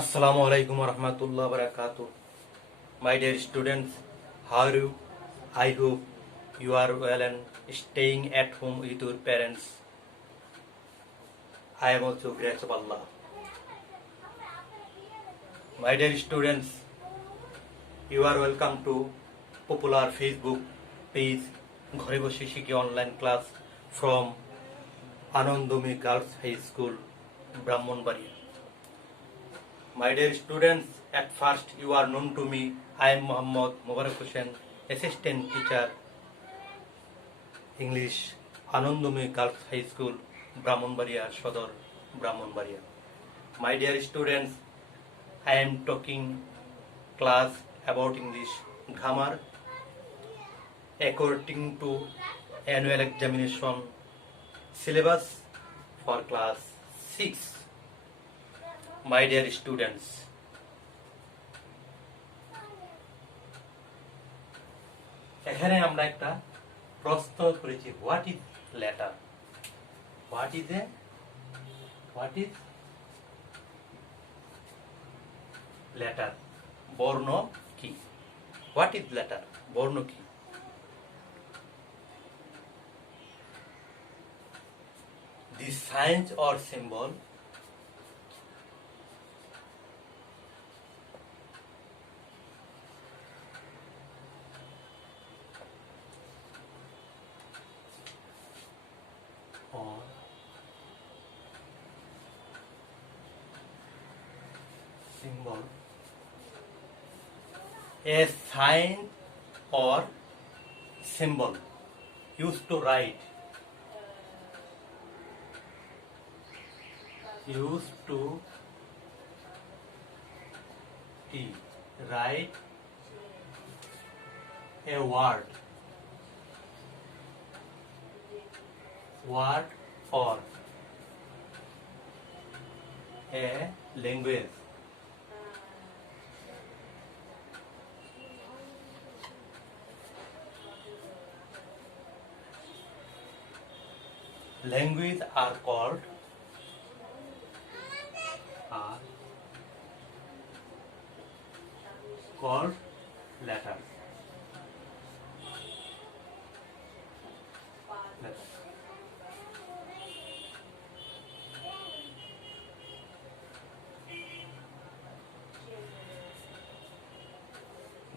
Assalamu alaikum wa rahmatullah wa barakatuh. My dear students, how are you? I hope you are well and staying at home with your parents. I am also grace of Allah. My dear students, you are welcome to popular Facebook page ঘরে বসে শিখি online class from Anandami Girls High School, Brahmanbaria. My dear students, at first you are known to me. I am Muhammad Mubarak Hussain, Assistant Teacher, English, Anandami Girls High School, Brahmanbaria, Shodor, Brahmanbaria. My dear students, I am talking class about English grammar according to annual examination syllabus for class 6. My dear students, এখানে আমরা একটা প্রশ্ন করেছি, what is letter? What is letter? বর্ণ কি? What is letter? বর্ণ কি? The signs or symbol or symbol, a sign or symbol used to write write a word or a language. Language are called letters.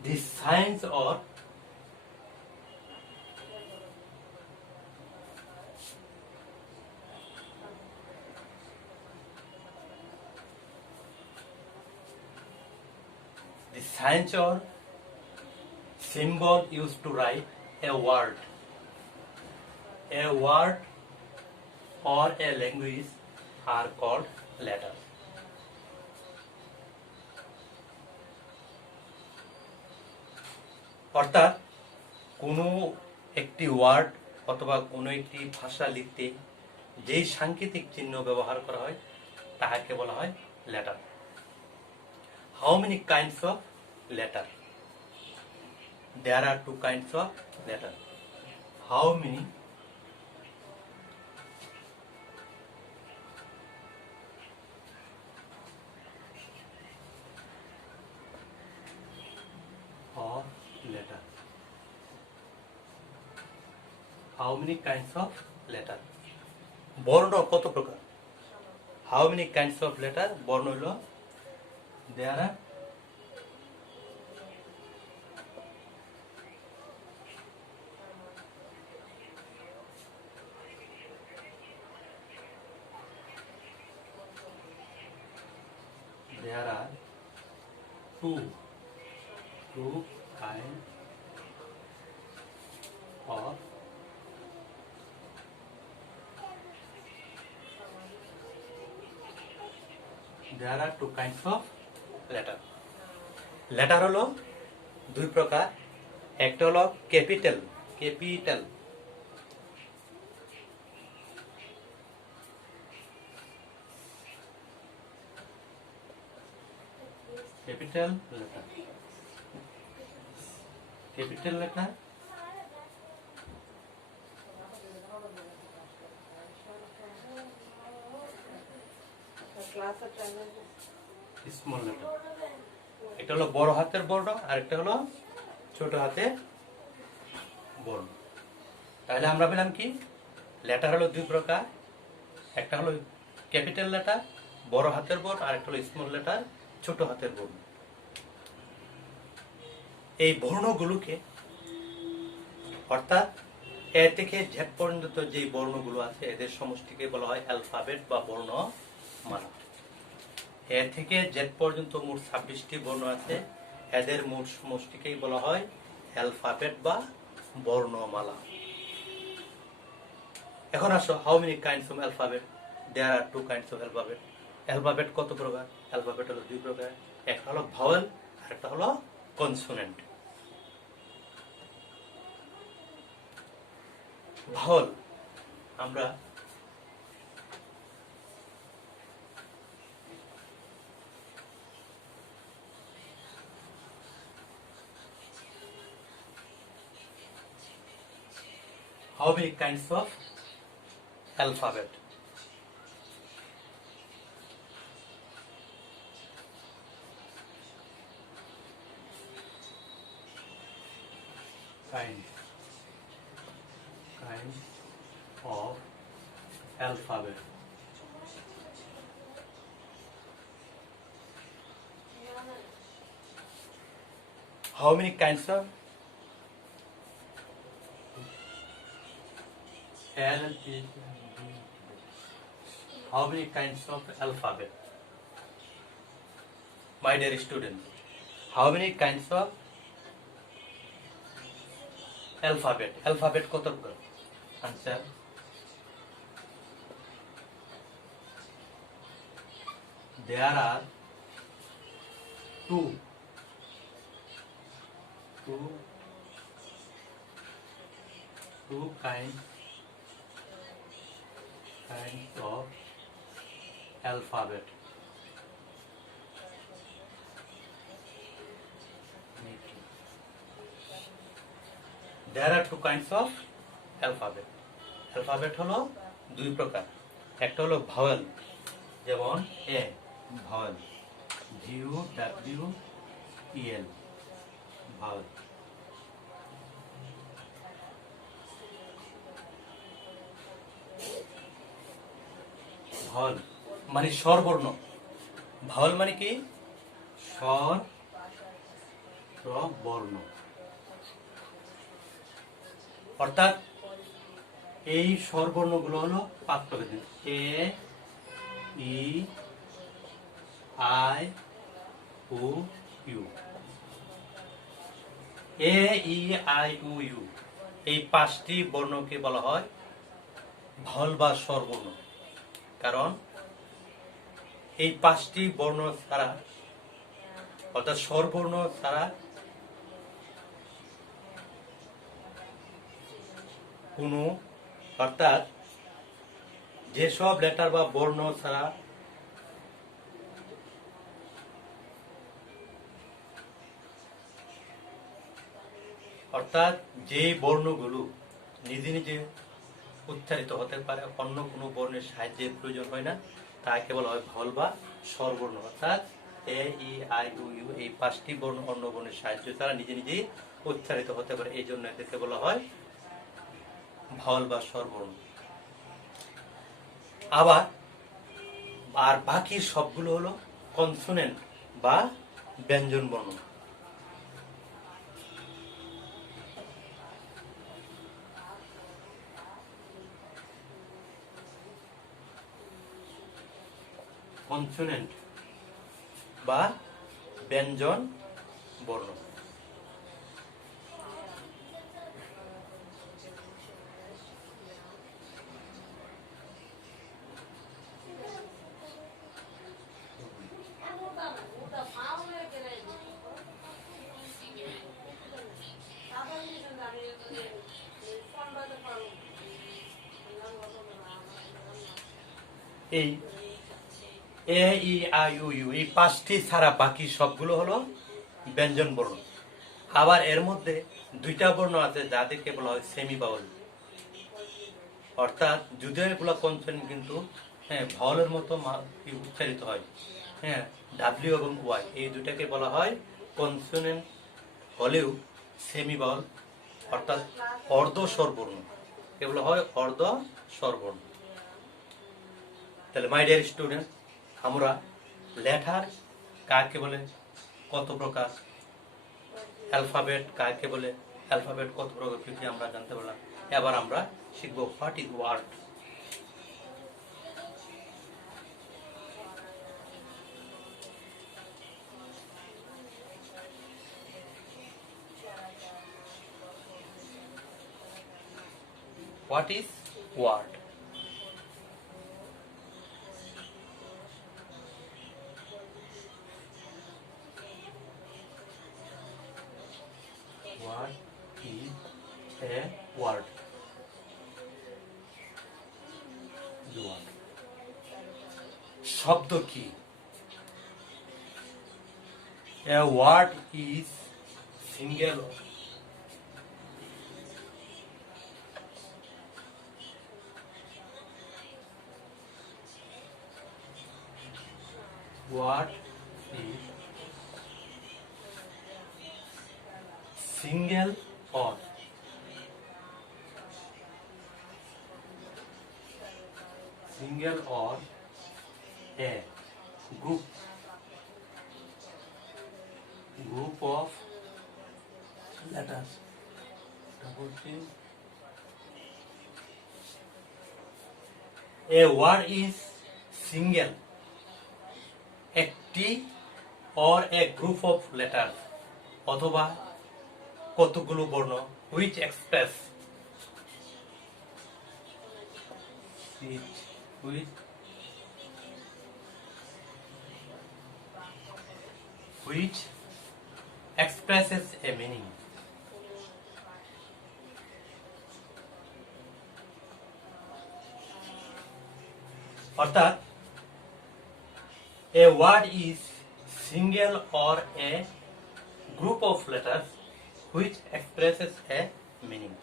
The signs or symbol used to write a word or a language are called letters. অর্থাৎ কোনো একটি ওয়ার্ড অথবা কোনো একটি ভাষা লিখতে যেই সাংকেতিক চিহ্ন ব্যবহার করা হয় তাহাকে বলা হয় letter. How many kinds of letter? There are two kinds of letter. How many of letter? How many kinds of letter? বর্ণ কত প্রকার? How many kinds of letter? বর্ণ হলো there are two kinds of letter. Letter হলো দুই প্রকার, একটা হলো capital letter class attendance small letter. এটা হলো বড় হাতের বর্ণ আর একটা হলো ছোট হাতের বর্ণ। তাহলে আমরা পেলাম কি, লেটার হলো দুই প্রকার, একটা হলো ক্যাপিটাল লেটার বড় হাতের বর্ণ আর একটা হলো স্মল লেটার ছোট হাতের বর্ণ। এই বর্ণগুলোকে অর্থাৎ এ থেকে জেড পর্যন্ত যে বর্ণগুলো আছে এদের সমষ্টিকে বলা হয় অ্যালফাবেট বা বর্ণমালা। এ থেকে জেড পর্যন্ত মোট 26টি বর্ণ আছে, এদের মোট সমষ্টিকেই বলা হয় অ্যালফাবেট বা বর্ণমালা। এখন আসো, how many kinds of alphabet? There are 2 kinds of alphabet. Alphabet কত প্রকার? অ্যালফাবেট হলো 2 প্রকার, একটা হলো ভাওয়েল আর একটা হলো কনসোনেন্ট। ভাওয়েল আমরা how many kinds of alphabet? Kind of alphabet. How many kinds of How many kinds of alphabet? My dear students, how many kinds of alphabet? Alphabet কত প্রকার? Answer. There are two kinds of alphabet. There are 2 kinds of alphabet. Alphabet হলো দুই প্রকার, একটা হলো ভাওয়েল, যেমন এ vowel, VOWEL vowel. Vowel মানে স্বরবর্ণ। ভাওয়েল মানে কি? স্বরবর্ণ। অর্থাৎ এই স্বরবর্ণগুলো হলো 5 প্রকার। A, E, I, O, U. A, E, I, O, U এই 5টি বর্ণকে বলা হয় ভাওয়েল বা স্বরবর্ণ। কারণ এই 5টি বর্ণ ছাড়া, অর্থাৎ স্বরবর্ণ ছাড়া কোনো, অর্থাৎ যেসব লেটার বা বর্ণ ছাড়া অর্থাৎ যে বর্ণগুলো নিজে নিজে উচ্চারিত হতে পারে, অন্য কোনো বর্ণের সাহায্যের প্রয়োজন হয় না, তাকে বলা হয় ভাওয়েল বা স্বরবর্ণ। অর্থাৎ এ, ই, আই, ও, ইউ এই 5টি বর্ণ অন্য বর্ণের সাহায্য ছাড়া নিজে নিজেই উচ্চারিত হতে পারে, এই জন্য এদেরকে বলা হয় ভাওয়েল বা স্বরবর্ণ। আর বাকি সবগুলো হলো কনসোনেন্ট বা ব্যঞ্জন বর্ণ। কনসোনেন্ট বা ব্যঞ্জন বর্ণ। এই এ, ই, আই, ও, ইউ এই 5টি ছাড়া বাকি সবগুলো হলো ব্যঞ্জন বর্ণ। আবার এর মধ্যে 2টা বর্ণ আছে যাদেরকে বলা হয় সেমি ভাওয়েল। অর্থাৎ যদিও এগুলো কনসোনেন্ট কিন্তু ভাওয়েলের মতো উচ্চারিত হয়, হ্যাঁ, ডাব্লিউ এবং ওয়াই এই দুটাকে বলা হয় কনসোনেন্ট হলেও সেমি বাউল, অর্থাৎ অর্ধ স্বরবর্ণ, এগুলো হয় অর্ধ স্বরবর্ণ। তাহলে মাই ডিয়ার স্টুডেন্ট, আমরা লেটার কাকে বলে, কত প্রকার, অ্যালফাবেট কাকে বলে, অ্যালফাবেট কত প্রকার কিছু আমরা জানতে পারলাম। এবার আমরা শিখব what is word. What is word? What is a word? Word. শব্দ কি? A word is single. What is single or a group of letters? A word is single, একটি or a group of letters, অথবা কতগুলো বর্ণ, which express which expresses a meaning. অর্থাৎ a word is single or a group of letters which expresses a meaning.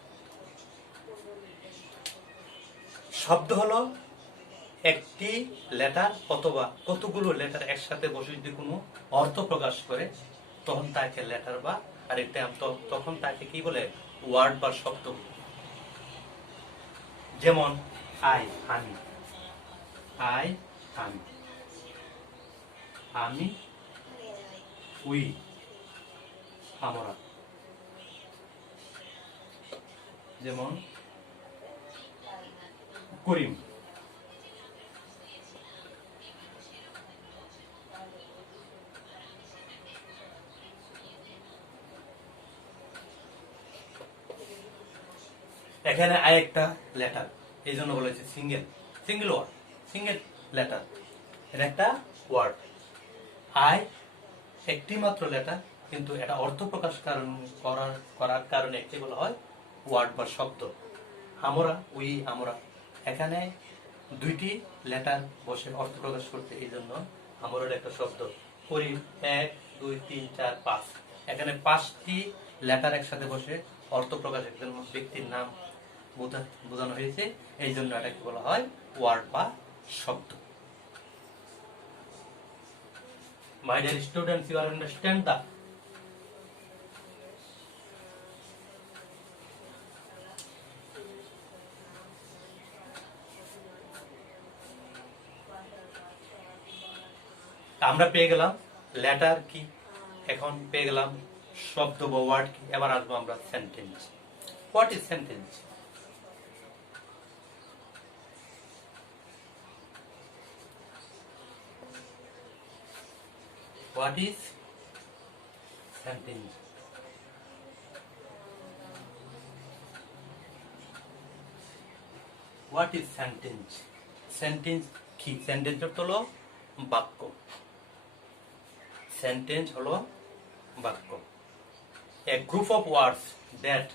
শব্দ হলো একটি লেটার অথবা কতগুলো লেটার একসাথে বসে যদি কোনো অর্থ প্রকাশ করে তখন তাকে লেটার বা আরেকটা তখন তাকে কি বলে, ওয়ার্ড বা শব্দ। যেমন আমি, আমি, উই, আমরা। যেমন করিম, এখানে আরেকটা লেটার, এই জন্য বলেছে সিঙ্গেল ওয়ার্ড, সিঙ্গেল লেটার, এটা একটা ওয়ার্ড। আই একটি মাত্র লেটার, কিন্তু এটা অর্থ প্রকাশ করার কারণে একটি বলা হয় ওয়ার্ড বা শব্দ। আমরা, উই, আমরা, এখানে দুইটি লেটার বসে অর্থ প্রকাশ করতে, এই জন্য আমরা একটা শব্দ। করিম 1 2 3 4 5, এখানে 5টি লেটার একসাথে বসে অর্থ প্রকাশ, একজন ব্যক্তির নাম বোঝানো হয়েছে, এই জন্য এটাকে বলা হয় ওয়ার্ড বা শব্দ। My dear students, you understand that? আমরা পেয়ে গেলাম লেটার কি, এখন পেয়ে গেলাম শব্দ বা ওয়ার্ড কি। এবার আসবো আমরা sentence. What is sentence? What is sentence? What is sentence? Sentence কি? Sentence হলো বাক্য। Sentence হলো বাক্য। A group of words that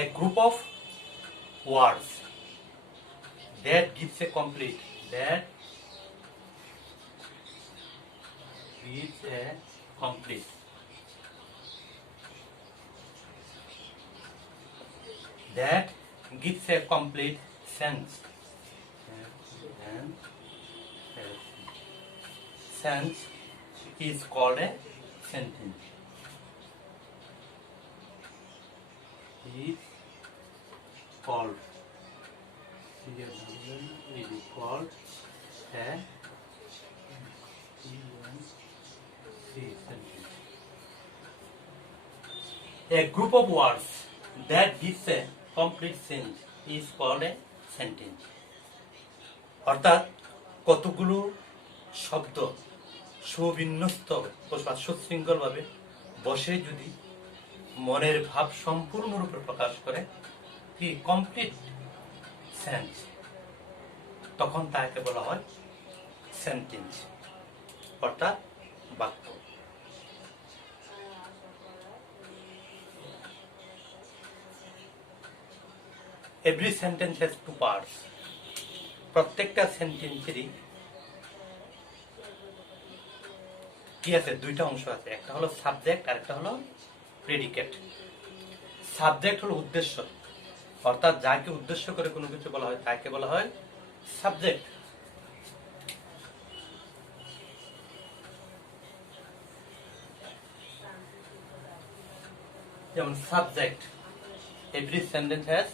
a group of words that gives a complete That is a complete. That gives a complete sense. And sense is called a sentence. Is called a sentence. A group of words that gives a complete sense is called a sentence. অর্থাৎ কতগুলো শব্দ সুবিন্যস্ত বা সুশৃঙ্খলভাবে বসে যদি মনের ভাব সম্পূর্ণরূপে প্রকাশ করে কি কমপ্লিট সেন্স, তখন তাকে বলা হয় সেন্টেন্স অর্থাৎ বাক্য। Every sentence has two parts. প্রত্যেকটা সেন্টেন্সেরই কি আছে, দুইটা অংশ আছে, একটা হলো সাবজেক্ট আর একটা হলো প্রেডিকেট। সাবজেক্ট হলো উদ্দেশ্য, অর্থাৎ যাকে উদ্দেশ্য করে কোনো কিছু বলা হয় তাকে বলা হয় সাবজেক্ট। যেমন subject, every sentence has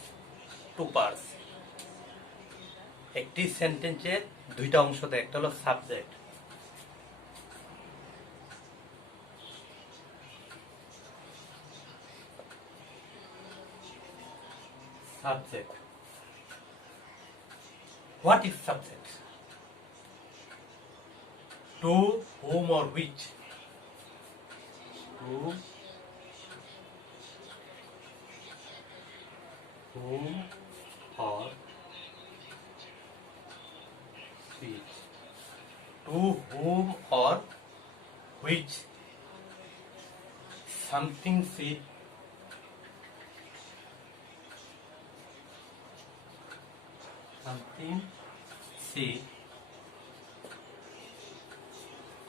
to parts. একটি সেন্টেন্সের দুইটা অংশ থাকে, একটা হলো subject. Subject. What is subject? To whom or which? To whom or which? To whom or which something said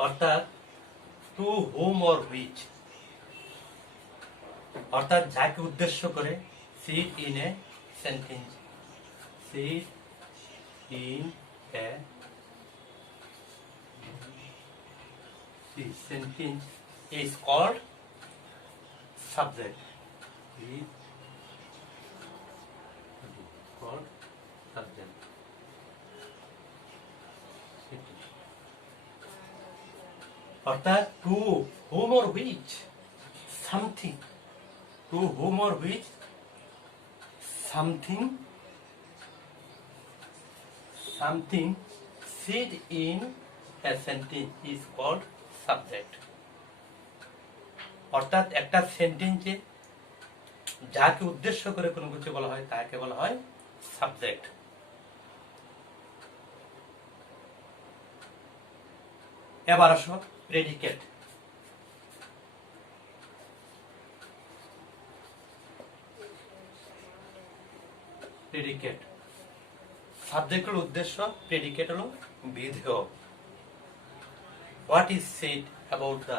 অর্থাৎ টু হোম অর হুইচ, অর্থাৎ যাকে উদ্দেশ্য করে sit in a sentence, sit in a sentence is called subject, is called subject. অর্থাৎ to whom or which something, to whom or which something said in a sentence is called subject. অর্থাৎ একটা সেন্টেন্সে যাকে উদ্দেশ্য করে কোনো কিছু বলা হয় তাকে বলা হয় সাবজেক্ট। এবার আসো প্রেডিকেট। প্রেডিকেট সাবজেক্ট হলো উদ্দেশ্য, প্রেডিকেট হলো বিধেয়। What is said about the,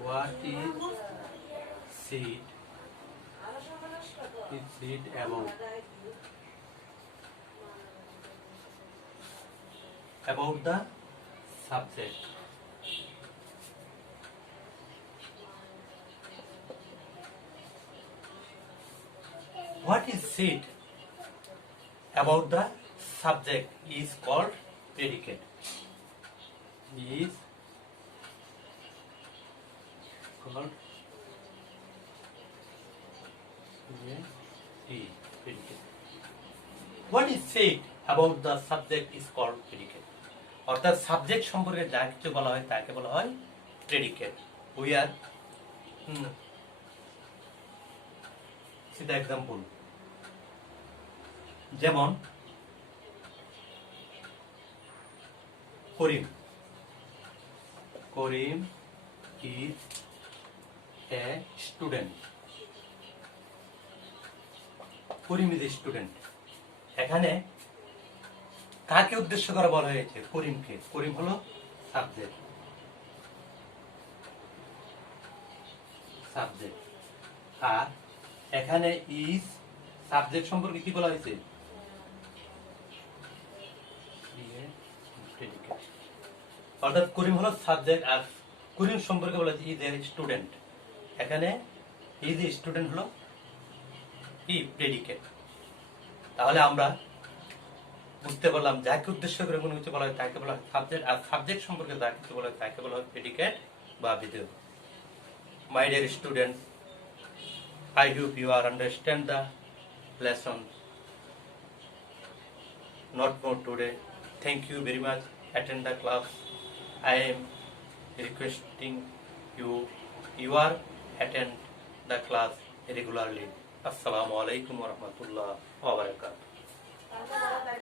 what is said about the subject. What is said about the subject is called predicate. Is called predicate. What is said about the subject is called predicate. অর্থাৎ সাবজেক্ট সম্পর্কে যা কিছু বলা হয় তাকে বলা হয় predicate. We are সিধা এক্সাম্পল, যেমন Karim, Karim is a student, Karim is a student. এখানে কাকে উদ্দেশ্য করে বলা হয়েছে? করিমকে। করিম হলো সাবজেক্ট। সাবজেক্ট। আর এখানে ইজ সাবজেক্ট সম্পর্কে কি বলা হয়েছে? অর্থাৎ করিম হলো সাবজেক্ট, আর করিম সম্পর্কে বলা হয়েছে ইজ এ স্টুডেন্ট। এখানে ইজ এ স্টুডেন্ট হলো কি প্রেডিকেট। তাহলে আমরা বুঝতে পারলাম যাকে উদ্দেশ্য করে কোনো কিছু বলা হয় তাকে বলা হয় সাবজেক্ট, আর সাবজেক্ট সম্পর্কে যা কিছু বলা হয় তাকে বলা হয় প্রেডিকেট বা বিধেয়। My dear students, I hope you are understand the lesson. Not more today. Thank you very much. Attend the class. I am requesting you. You are attend the class regularly. Assalamu alaikum wa rahmatullah wa barakatuh.